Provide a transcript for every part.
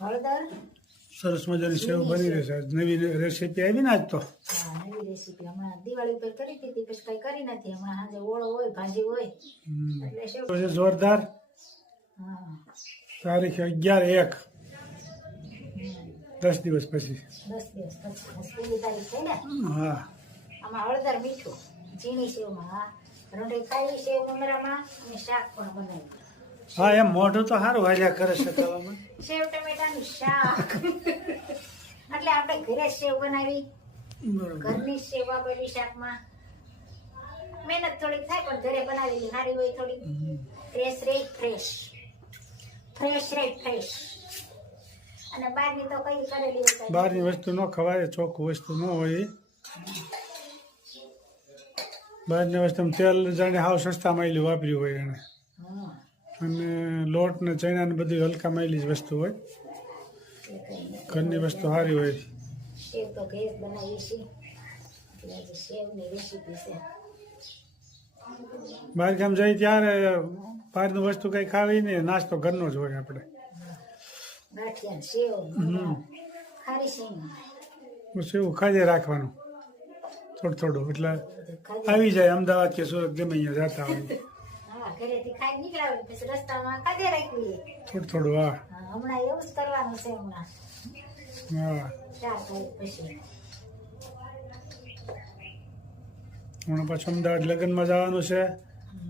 હળદર. સરસ મજાની સેવ બની રહેશે. નવી રેસીપી આવી ને આજ તો. હા, નવી રેસીપી હમણાં દિવાળી પર કરી હતી, પછી કઈ કરી નથી. હમણાં સાંજે ઓળો હોય, ભાજી હોય એટલે સેવ. જોરદાર. હા, તારીખ 11/1 10 દિવસ પછી. 10 દિવસ પછી પહેલી તારીખ છે ને. હા, આમાં હળદર, મીઠું, ઝીણી સેવમાં, હા, રોંઢી ખાઈ સેવ મમરામાં અને શાક પણ બનાવ્યું. હા, એમ મોઢું તો સારું હાલ્યા કરે છે કરવામાં. સેવ ટમેટાનું શાક. એટલે આપણે ઘરે સેવ બનાવી, બરોબર. ઘરની સેવ વાપરવી શાકમાં. મહેનત થોડીક થાય પણ ઘરે બનાવેલી સારી હોય થોડી. ફ્રેશ રે ફ્રેશ, ફ્રેશ રે ફ્રેશ. અને બહારની તો કઈ કરેલી હોય. બહારની વસ્તુ ન ખવાય, ચોખ્ખું વસ્તુ ન હોય. બહારની વસ્તુ તેલ જાણે હાવ સસ્તા માયલી વાપર્યું હોય એને. હા, અને લોટ ને ચણા ને બધી હલકા માયલી જ વસ્તુ હોય. ઘરની વસ્તુ સારી હોય. સેવ તો ઘરે બનાવી છે એટલે આજે સેવની રેસીપી છે. બહાર ગામ જાય ત્યારે બહારનું વસ્તુ કઈ ખાવી નહીં, નાસ્તો ઘરનો જ હોય આપણે. ગાંઠિયા સેવ ખારી સિંગ બસ એવું ખાજે રાખવાનું થોડું થોડું, એટલે આવી જાય. અમદાવાદ કે સુરત ગમે અહીંયા જતા હોય હા, ઘરેથી ખાઈ નીકળ્યા હોય પછી રસ્તામાં ખાધે રાખવી. થોડું થોડું. હા હમણાં એવું જ કરવાનું છે. હમણાં હા, 4 તારીખ પછી હમણાં પાછું અમદાવાદ લગ્નમાં જવાનું છે.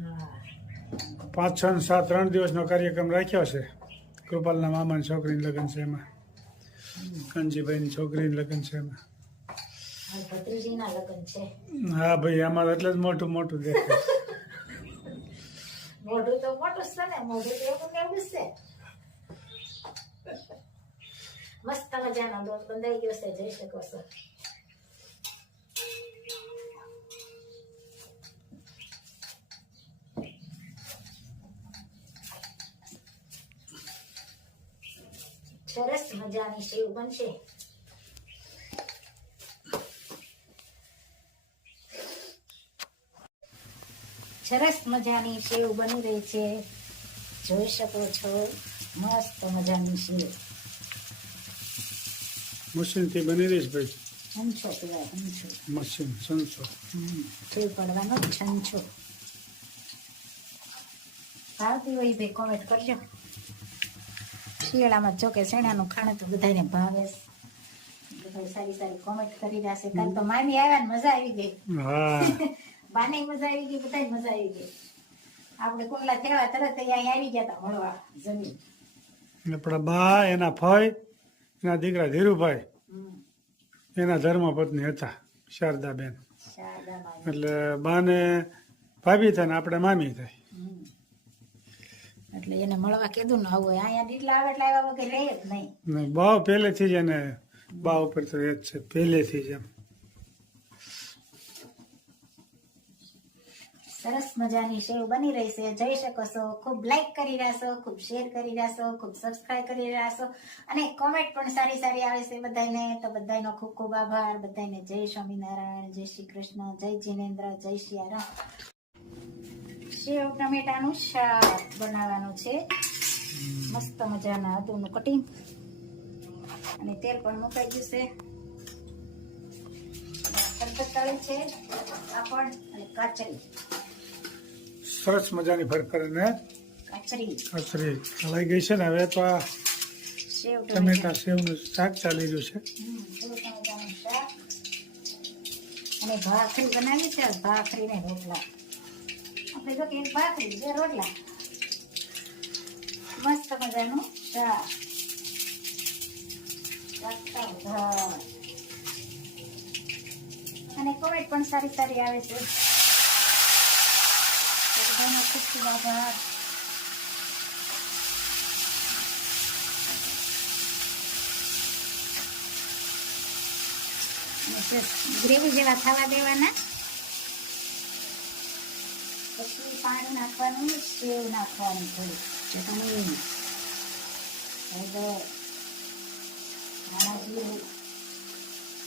હા. 5, 6, 7, 3 દિવસનો કાર્યક્રમ રાખ્યો છે. કૃપાલના મામાની છોકરીનું લગ્ન છે એમાં, કંજીભાઈની છોકરીનું લગ્ન છે એમાં. મારા ભત્રીજીના લગ્ન છે. હા ભાઈ, અમારે એટલે જ મોટું મોટું દેખાય. મોઢું તો મોટું જ છે ને, મોઢું તો એવું ને એવું જ છે. મસ્ત મજાનો લોટ બંધાઈ ગયો છે, જોઈ શકો છો. સરસ મજાની સેવ બનશે. સરસ મજાની સેવ બની રહી છે, જોઈ શકો છો. મસ્ત મજાની સેવ. મશીનથી બની રહીશ ભાઈ. છંછો કહેવાય, છંછો. મશીન સંસો. જોઈ પડવાનો છંછો. ભાવતી હોય ભાઈ કોમેન્ટ કરજો. શિયાળામાં જો કે શેણાનું ખાણું તો બધાને ભાવે. બધા સારી સારી કોમેન્ટ કરી રહ્યા છે. કાલ તો મામી આવ્યા ને મજા આવી ગઈ. હા, બાને મજા આવી ગઈ, બધાય મજા આવી ગઈ. આપણે કોકલા થયા તરત અહીંયા આવી ગયા હતા મળવા જમીન. આપણા બા, એના ફઈ, એના દીકરા ધીરુભાઈ, એના ધર્મપત્ની હતા શારદાબેન. શારદામાં. એટલે બાને ભાભી થાય ને આપણે મામી થાય. એટલે એને મળવા કીધું ને આવું અહીંયા ડીટલા આવે એટલે આવ્યા વગર રહે જ નહીં. ને બહુ પહેલેથી જ એને બા ઉપર તો એ જ છે, પહેલેથી જ એમ. સરસ મજાની સેવ બની રહી છે, જોઈ શકો છો. ખૂબ લાઈક કરી રહ્યા છો, ખૂબ શેર કરી રહ્યા છો, ખૂબ સબસ્ક્રાઇબ કરી રહ્યા છો અને કોમેન્ટ પણ સારી સારી આવે છે બધાને. તો બધાનો ખૂબ ખૂબ આભાર. બધાને જય સ્વામિનારાયણ, જય શ્રી કૃષ્ણ, જય જીનેન્દ્ર, જય સિયારામ. સેવ ટમેટાનું શાક બનાવવાનું છે. મસ્ત મજાના આદુનું કટિંગ અને તેલ પણ મુકાઈ ગયું છે. તળી છે પાપડ અને કાચરી. સરસ મજાની ફરફર અને કાચરી હલાઈ ગઈ છે ને. હવે તો આ સેવ ટમેટા સેવનું શાક ચાલી રહ્યું છે. સેવ ટમેટાનું શાક અને ભાખરી બનાવી છે. ભાખરી ને રોટલા. આપણે જો કે એક ભાખરી, 2 રોટલા. મસ્ત મજાનું શાક. અને કોમેન્ટ પણ સારી સારી આવે છે. બધાનો ખૂબ ખૂબ આભાર. ગ્રેવી જેવા થવા દેવાના. પછી પાણી નાખવાનું, સેવ નાખવાનું, થોડી ચટણી, હળદર, ધાણા જીરું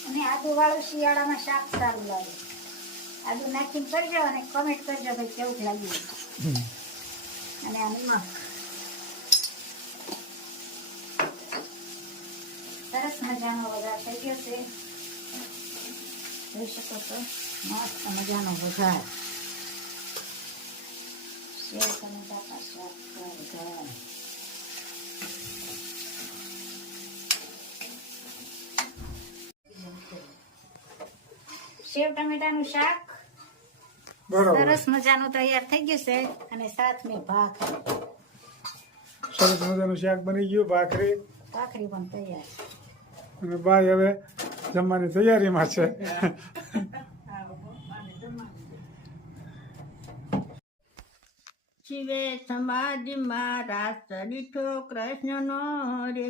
અને આદુ વાળું શિયાળામાં શાક સારું લાગે. આદુ નાખીને કરજો અને કમેન્ટ કરજો ભાઈ કેવું લાગ્યું. અને આ નિમક મજાનો વઘાર થઈ ગયો છે. જોઈ શકો છો મસ્ત મજાનો વઘાર. સેવ ટમેટા પાછા વઘાર. સેવ ટમેટાનું શાક બરોબર. સરસ મજાનું તૈયાર થઈ ગયું છે અને સાથ મેં ભાખરી સરસ મજાનું શાક બની ગયું, ભાખરી પણ તૈયાર. અને બાઈ હવે જમવાની તૈયારીમાં છે. શિવે સમાધિમાં રાસ દીઠો કૃષ્ણનો રે,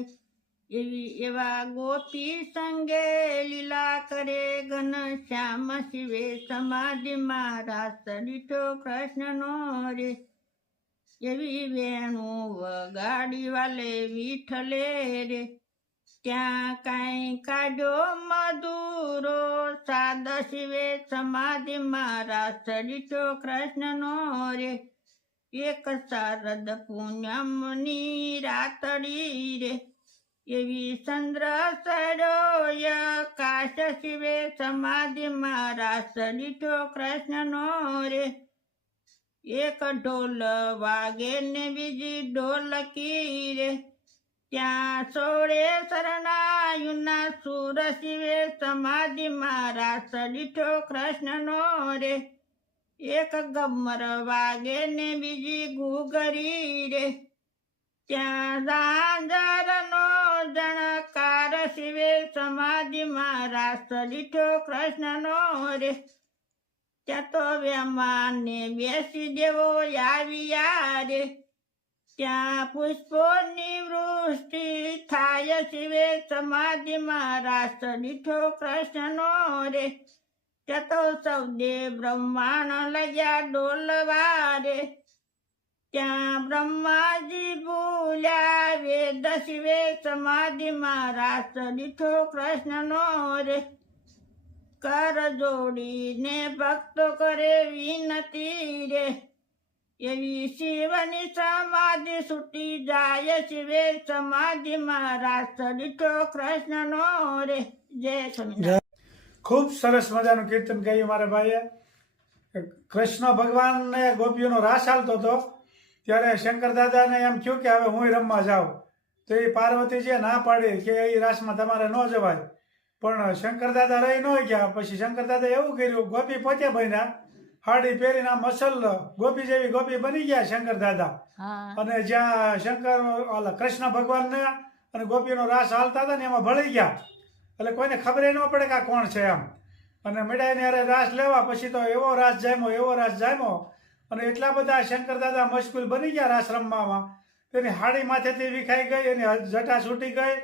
એવા ગોપી સંગે લીલા કરે ઘનશ્યામ. શિવે સમાધિમાં રાસ દીઠો કૃષ્ણનો રે, એવી વેણુ વગાડી વાલે વિઠલે રે. ત્યાં કાંઈ કાઢ્યો મધુરો સાદ. શિવે સમાધિમાં રાસ દીઠો કૃષ્ણનો રે, એક શારદ પૂનમની રાતડી રે, એવી ચંદ્ર સડોય કાશ. શિવે સમાધિમાં રાસ દીઠો કૃષ્ણનો રે, એક ઢોલ વાગે ને બીજી ઢોલકી રે. ત્યાં સોળે શરણાયુના સુર. શિવે સમાધિમાં રાસ દીઠો કૃષ્ણનો રે, એક ગમર વાગે ને બીજી ઘૂઘરી રે. ત્યાં ઝાંઝરનો જણકાર. શિવે સમાધિમાં રાસ દીઠો કૃષ્ણનો રે, ત્યાં તો વેમાને બેસી દેવો આવ્યા રે. ત્યાં પુષ્પોની વૃષ્ટિ થાય. શિવે સમાધિમાં રાસ દીઠો કૃષ્ણનો રે, ત્યાં તો સૌદે બ્રહ્માંડ લગ્યા ડોલવા રે. ત્યાં બ્રહ્માજી ભૂલ્યા વેદ. શિવે સમાધિમાં રાસ દીઠો કૃષ્ણનો રે, કર જોડીને ભક્તો કરે વિનતી રે, એવી શિવની સમાધિ છૂટી જાય. શિવે સમાધિમાં રાસ દીઠો કૃષ્ણનો રે. જય સ્વામિનારાયણ. ખૂબ સરસ મજાનું કીર્તન કહ્યું મારા ભાઈએ. કૃષ્ણ ભગવાનને ગોપીઓનો રાસ ચાલતો હતો ત્યારે શંકર દાદાને એમ થયું કે હવે હું રમવા જાઉં. તો એ પાર્વતીજીએ ના પાડી કે એ રાસમાં તમારે ન જવાય. પણ શંકર દાદા રહી ન ગયા. પછી શંકર દાદા એવું કર્યું, ગોપી પોતે બન્યા, હાડી પહેરીને આમ અસલ ગોપી જેવી ગોપી બની ગયા શંકર દાદા. અને જ્યાં શંકર કૃષ્ણ ભગવાનને અને ગોપીનો રાસ હાલતા હતા ને એમાં ભળી ગયા. એટલે કોઈને ખબર ન પડે કે આ કોણ છે એમ. અને મીઠાઈને અરે રાસ લેવા પછી તો એવો રાસ જામ્યો અને એટલા બધા શંકર દાદા મશગુલ બની ગયા રાસ રમવામાં. તેની હાડી માથેથી વિખાઈ ગઈ, એની જટા છૂટી ગઈ.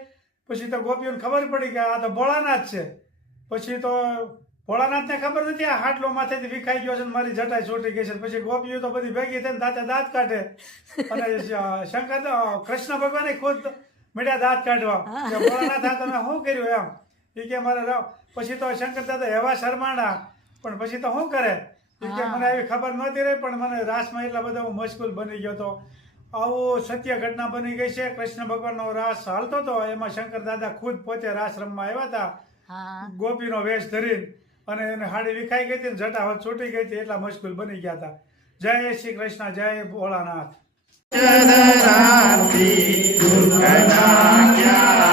પછી તો ગોપીઓને ખબર પડી કે આ તો ભોળાનાથ છે. પછી તો ભોળાનાથને ખબર નથી આ હાડલો માથેથી વિખાઈ ગયો છે ને મારી જટા છૂટી ગઈ છે. પછી ગોપીઓ તો બધી ભેગી થઈને દાંત કાઢે અને શંકર કૃષ્ણ ભગવાને ખુદ મીઠા દાંત કાઢવા કે ભોળાનાથ આ તમે શું કર્યું એમ. એ કે મારે પછી તો શંકર દાદા એવા શરમાણા. પણ પછી તો શું કરે, એ કે મને એવી ખબર નહોતી રહી, પણ મને રાસમાં એટલા બધા હું મશગુલ બની ગયો હતો. આવું સત્ય ઘટના બની ગઈ છે. કૃષ્ણ ભગવાનનો રાસ હાલતો હતો, એમાં શંકર દાદા ખુદ પોતે રાસ રમવા આવ્યા હતા ગોપીનો વેશ ધરીને. અને એને હાડી વિખાઈ ગઈ હતી ને જટા છૂટી ગઈ હતી, એટલા મશગુલ બની ગયા હતા. જય શ્રી કૃષ્ણ, જય ભોળાનાથ. Jai